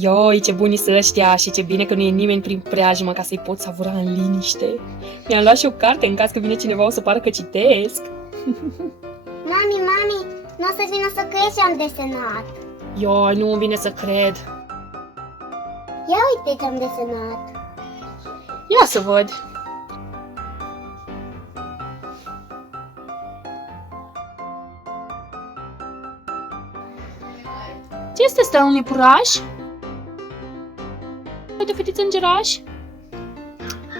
Ioi, ce buni sunt ăștia și ce bine că nu e nimeni prin preajmă ca să-i pot savura în liniște. Mi-am luat și o carte în caz că vine cineva o să pară că citesc. Mami, nu o să vină să crezi ce am desenat. Ioi, nu-mi vine să cred. Ia uite ce am desenat. Ia să văd. Ce este asta, un iepuraș? Uite, fetiță îngeraș?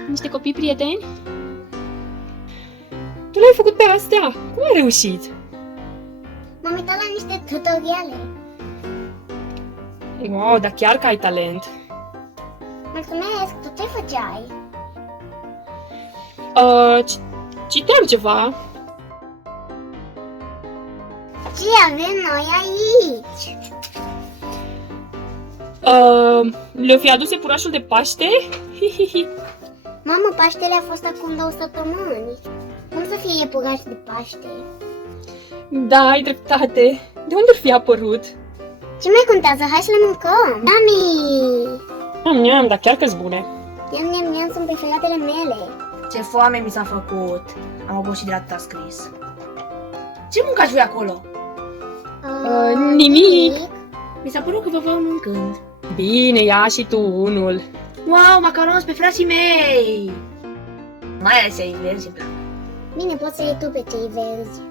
Niște copii prieteni? Tu le-ai făcut pe astea? Cum ai reușit? M-am uitat la niște tutoriale. Wow, dar chiar că ai talent. Mulțumesc, tu ce făceai? Citeam ceva. Ce avem noi aici? Le-o fi adus iepurașul de Paște? Hihihi. Mamă, Paștele a fost acum 2 săptămâni. Cum să fie iepuraș de Paște? Da, ai dreptate. De unde ar fi apărut? Ce mai contează? Hai să le mâncăm. Mami! Am, dar chiar că-s bune. Iam, sunt preferatele mele. Ce foame mi s-a făcut. Am obosit de atâta scris. Ce mâncați voi acolo? Nimic. Mi s-a părut că vă văd mâncând. Bine, ia și tu unul. Wow, macaroni pe frații mei! Mai ales cei verzi îmi plac. Bine, poți să iei tu pe cei verzi.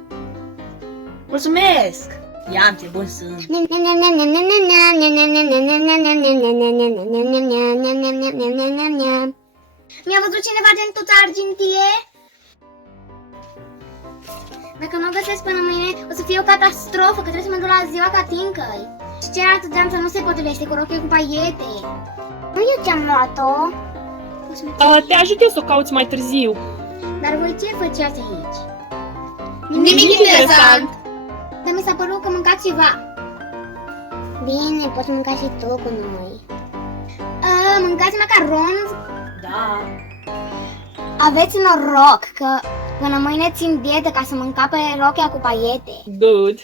Mulțumesc! Ia, ce bun sunt! Mi-a văzut cineva gentuța argintie? Dacă nu o găsesc până mâine, o să fie o catastrofă, că trebuie să mă duc la ziua Catincăi. Și cealaltă geanță nu se potrivește cu rochie cu paiete. Nu eu ce-am luat-o. Te ajut eu să o cauți mai târziu. Dar voi ce făceați aici? Nimic interesant! Dar mi s-a părut că mâncați ceva. Bine, poți mânca și tu cu noi. Mâncați macaroni? Da! Aveți noroc că până mâine țin dietă ca să mânca pe rochia cu paiete. Good.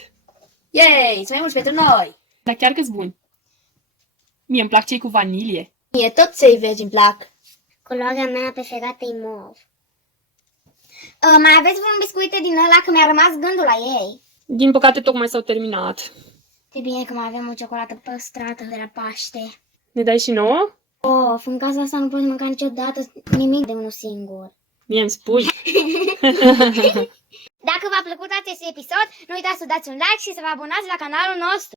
Yay, sunt mai mulți pentru noi! Dar chiar că-s bun. Mie îmi plac cei cu vanilie. Mie tot cei verzi îmi plac. Culoarea mea preferată e mov. Mai aveți vreun biscuite din ăla, că mi-a rămas gândul la ei? Din păcate tocmai s-au terminat. E bine că mai avem o ciocolată păstrată de la Paște. Ne dai și nouă? Of, în cazul ăsta nu poți mânca niciodată nimic de unul singur. Mie îmi spui. Dacă v-a plăcut acest episod, nu uitați să dați un like și să vă abonați la canalul nostru.